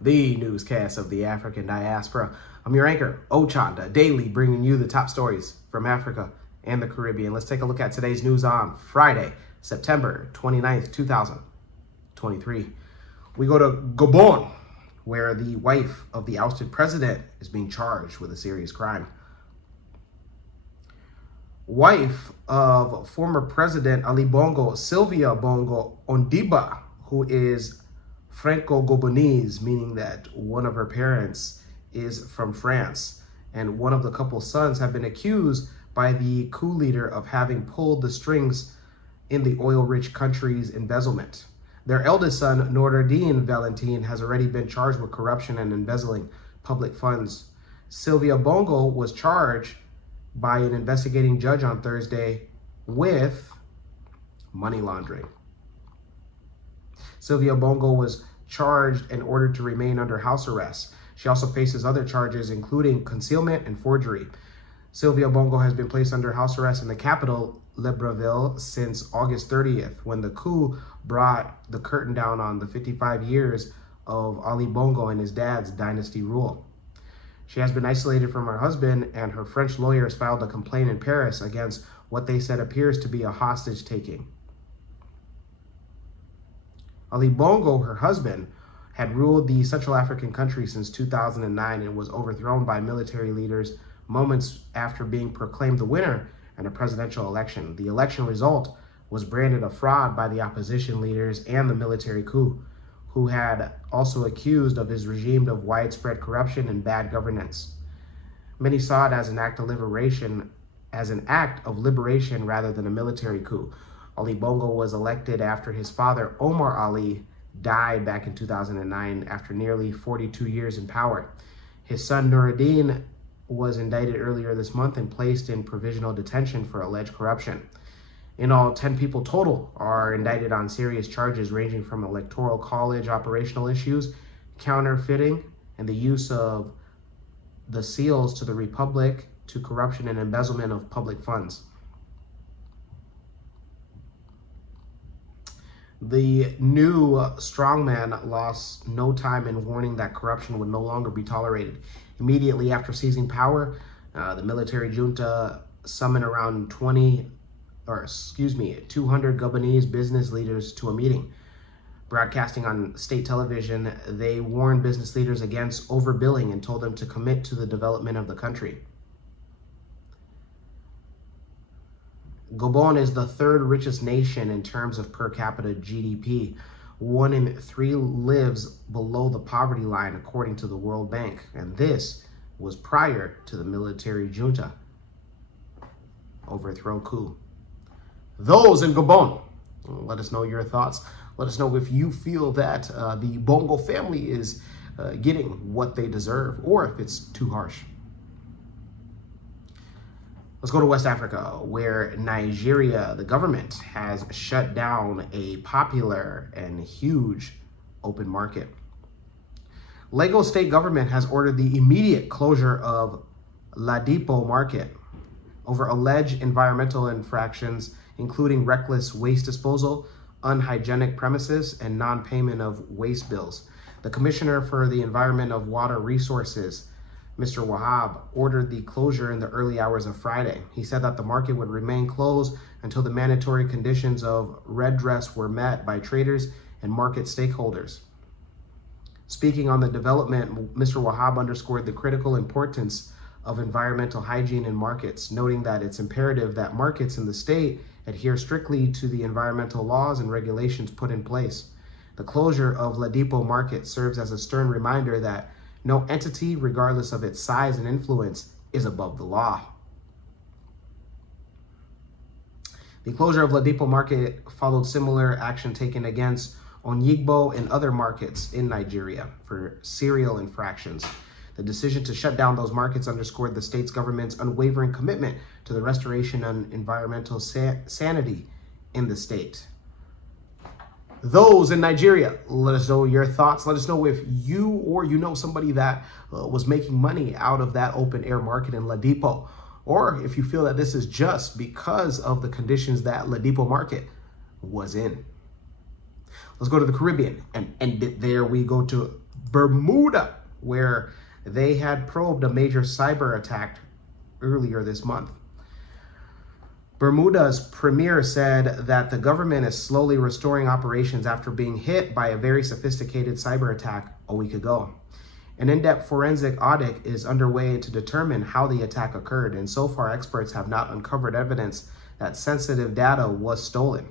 the newscast of the African diaspora. I'm your anchor, Ochanda, daily bringing you the top stories from Africa and the Caribbean. Let's take a look at today's news on Friday, September 29th, 2023. We go to Gabon, where the wife of the ousted president is being charged with a serious crime. Wife of former President Ali Bongo, Sylvia Bongo Ondiba, who is Franco-Gabonese, meaning that one of her parents is from France, and one of the couple's sons have been accused by the coup leader of having pulled the strings in the oil-rich country's embezzlement. Their eldest son, Nourdine Valentin, has already been charged with corruption and embezzling public funds. Sylvia Bongo was charged by an investigating judge on Thursday with money laundering. Sylvia Bongo was charged and ordered to remain under house arrest. She also faces other charges, including concealment and forgery. Sylvia Bongo has been placed under house arrest in the capital, Libreville, since August 30th, when the coup brought the curtain down on the 55 years of Ali Bongo and his dad's dynasty rule. She has been isolated from her husband, and her French lawyers filed a complaint in Paris against what they said appears to be a hostage taking. Ali Bongo, her husband, had ruled the Central African country since 2009 and was overthrown by military leaders moments after being proclaimed the winner in a presidential election. The election result was branded a fraud by the opposition leaders and the military coup, who had also accused of his regime of widespread corruption and bad governance. Many saw it as an act of liberation rather than a military coup. Ali Bongo was elected after his father, Omar Ali, died back in 2009 after nearly 42 years in power. His son, Nourdine, was indicted earlier this month and placed in provisional detention for alleged corruption. In all, 10 people total are indicted on serious charges ranging from electoral college operational issues, counterfeiting, and the use of the seals to the republic, to corruption and embezzlement of public funds. The new strongman lost no time in warning that corruption would no longer be tolerated. Immediately after seizing power, the military junta summoned around 200 Gabonese business leaders to a meeting. Broadcasting on state television, they warned business leaders against overbilling and told them to commit to the development of the country. Gabon is the third richest nation in terms of per capita GDP. 1 in 3 lives below the poverty line, according to the World Bank, and this was prior to the military junta overthrow coup. Those in Gabon, let us know your thoughts. Let us know if you feel that the Bongo family is getting what they deserve, or if it's too harsh. Let's go to West Africa, where Nigeria, the government, has shut down a popular and huge open market. Lagos state government has ordered the immediate closure of Ladipo market over alleged environmental infractions, including reckless waste disposal, unhygienic premises, and non-payment of waste bills. The Commissioner for the Environment of Water Resources, Mr. Wahab, ordered the closure in the early hours of Friday. He said that the market would remain closed until the mandatory conditions of redress were met by traders and market stakeholders. Speaking on the development, Mr. Wahab underscored the critical importance of environmental hygiene in markets, noting that it's imperative that markets in the state adhere strictly to the environmental laws and regulations put in place. The closure of Ladipo market serves as a stern reminder that no entity, regardless of its size and influence, is above the law. The closure of Ladipo market followed similar action taken against Onyigbo and other markets in Nigeria for serial infractions. The decision to shut down those markets underscored the state's government's unwavering commitment to the restoration and environmental sanity in the state. Those in Nigeria, let us know your thoughts. Let us know if you or you know somebody that was making money out of that open air market in Ladipo, or if you feel that this is just because of the conditions that Ladipo market was in. Let's go to the Caribbean and end it there. We go to Bermuda, where they had probed a major cyber attack earlier this month. Bermuda's premier said that the government is slowly restoring operations after being hit by a very sophisticated cyber attack a week ago. An in-depth forensic audit is underway to determine how the attack occurred, and so far experts have not uncovered evidence that sensitive data was stolen.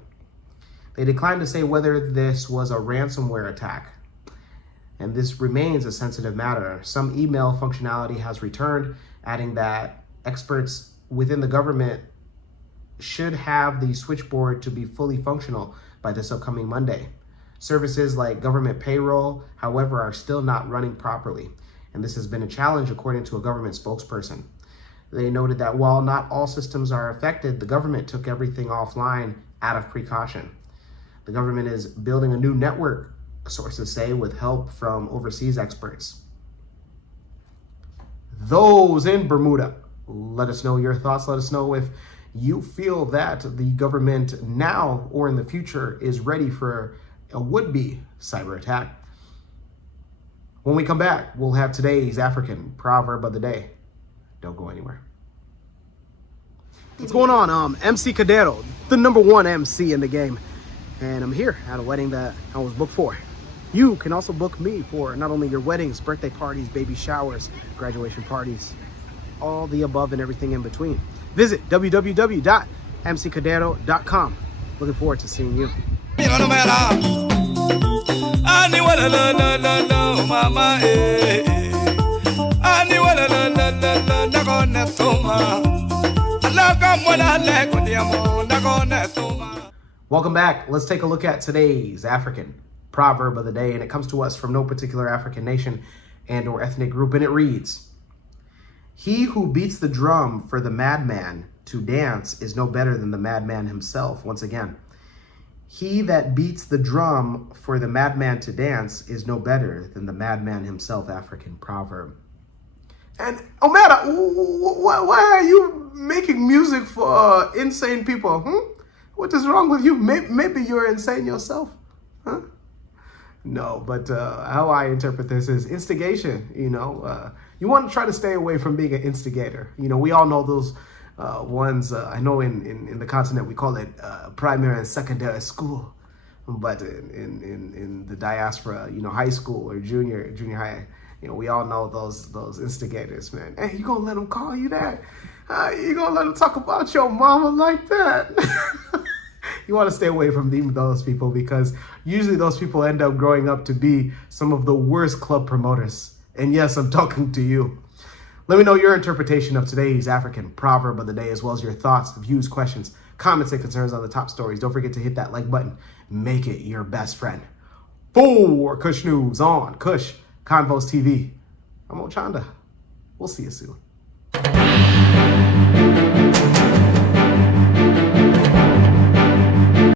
They declined to say whether this was a ransomware attack, and this remains a sensitive matter. Some email functionality has returned, adding that experts within the government should have the switchboard to be fully functional by this upcoming Monday. Services like government payroll, however, are still not running properly, and this has been a challenge according to a government spokesperson. They noted that while not all systems are affected, the government took everything offline out of precaution. The government is building a new network, sources say, with help from overseas experts. Those in Bermuda, let us know your thoughts. Let us know if you feel that the government now or in the future is ready for a would-be cyber attack. When we come back, we'll have today's African proverb of the day. Don't go anywhere. What's going on? MC Cadero, the #1 MC in the game. And I'm here at a wedding that I was booked for. You can also book me for not only your weddings, birthday parties, baby showers, graduation parties, all the above and everything in between. Visit www.mccadero.com. Looking forward to seeing you. Welcome back. Let's take a look at today's African proverb of the day, and it comes to us from no particular African nation and or ethnic group, and it reads, "He who beats the drum for the madman to dance is no better than the madman himself." Once again, he that beats the drum for the madman to dance is no better than the madman himself. African proverb. And Omera, why are you making music for insane people? What is wrong with you? Maybe you're insane yourself, huh? No, but how I interpret this is instigation. You want to try to stay away from being an instigator. We all know those ones. I know in the continent we call it primary and secondary school, but in the diaspora, high school or junior high, we all know those instigators, man. Hey, you gonna let them call you that? You gonna let them talk about your mama like that? You want to stay away from those people, because usually those people end up growing up to be some of the worst club promoters. And yes, I'm talking to you. Let me know your interpretation of today's African proverb of the day, as well as your thoughts, views, questions, comments, and concerns on the top stories. Don't forget to hit that like button. Make it your best friend. For Kush News on Kush Convos TV, I'm Ochanda. We'll see you soon.